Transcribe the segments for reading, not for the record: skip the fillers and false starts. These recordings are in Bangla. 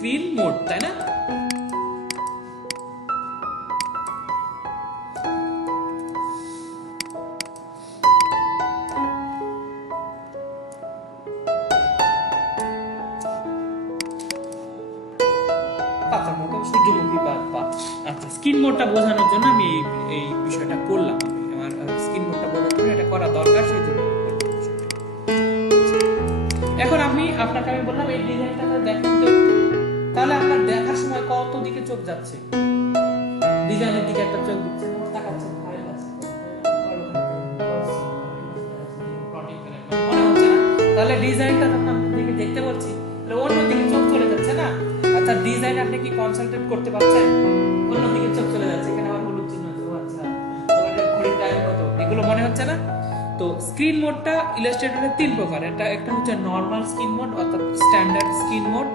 স্ক্রিন মোড, তাই না? পাতার মতো সূর্যমুখী পাতা। আচ্ছা, স্ক্রিন মোডটা বোঝানোর জন্য আমি এই বিষয়টা করলাম। আমার স্ক্রিন মোডটা বোঝানোর জন্য এটা করা দরকার, সেই জন্য। এখন আপনাকে আমি বললাম এই ডিজাইনটা দেখেন তো, তাহলে আপনার দেখার সময় কত দিকে চোখ যাচ্ছে? ডিজাইনের দিকে একটা চোখ দিচ্ছে, তাকাচ্ছেন, ফাইল আছে, মনে হচ্ছে না? তাহলে ডিজাইনটা যখন আপনার দিকে দেখতে পাচ্ছি, তাহলে অন্যদিকে চোখ চলে যাচ্ছে না? আচ্ছা, ডিজাইন আপনি কি কনসেন্ট্রেট করতে পারছেন? অন্যদিকে চোখ চলে যাচ্ছে, এখানে আবার হলুদ চিহ্ন আছে। আচ্ছা, তাহলে ঘড়ির টাইম কত, এগুলো মনে হচ্ছে না? তো স্ক্রিন মোডটা ইলাস্ট্রেটরে 3 প্রকার। একটা হচ্ছে নরমাল স্ক্রিন মোড অর্থাৎ standard screen mode,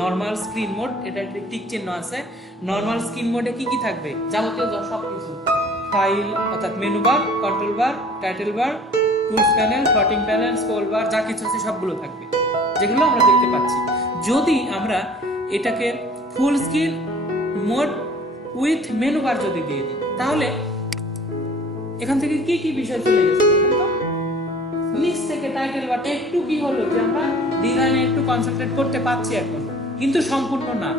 normal screen mode, এটা একটা টিক চিহ্ন আছে। নরমাল স্ক্রিন মোডে কি কি থাকবে? যাবতীয় সবকিছু, ফাইল অর্থাৎ menu bar, control bar, title bar, tools panel, plotting panel, scroll bar, যা কিছু আছে সবগুলো থাকবে, যেগুলো আমরা দেখতে পাচ্ছি। যদি আমরা এটাকে ফুল স্ক্রিন মোড উইথ মেনু বার যদি দিয়ে দিই, তাহলে এখান থেকে কি কি বিষয় চলে গেছে দেখেন তো। নিচ থেকে টাইটেল বার একটু কি হলো যে আমরা ডিজাইনে একটু কনসেন্ট্রেট করতে পারছি এখন, কিন্তু সম্পূর্ণ না।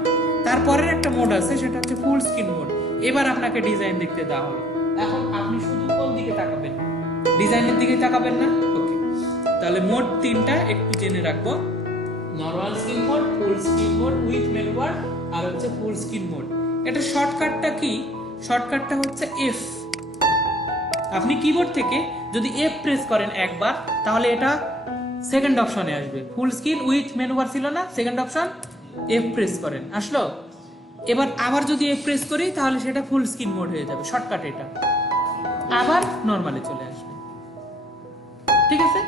তারপরের একটা মোড আছে, সেটা হচ্ছে ফুল স্ক্রিন মোড। এবার আপনাকে ডিজাইন দেখতে দেওয়া হলো, এখন আপনি শুধু কোন দিকে তাকাবেন? ডিজাইনের দিকে তাকাবেন না? ওকে, তাহলে মোড 3টা একটু জেনে রাখবো। Normal screen mode, full screen mode with menu bar, আর হচ্ছে ফুল স্ক্রিন মোড। এটা শর্টকাটটা কি? শর্টকাটটা হচ্ছে এফ। আপনি কিবোর্ড থেকে যদি এফ প্রেস করেন একবার, তাহলে এটা সেকেন্ড অপশনে আসবে। ফুল স্ক্রিন উইথ মেনু বার ছিল না, সেকেন্ড অপশন, এফ প্রেস করেন, আসলো। এবার আবার যদি এফ প্রেস করি, তাহলে সেটা ফুল স্ক্রিন মোড হয়ে যাবে। শর্টকাট এটা, আবার নরমালে চলে আসবে। ঠিক আছে?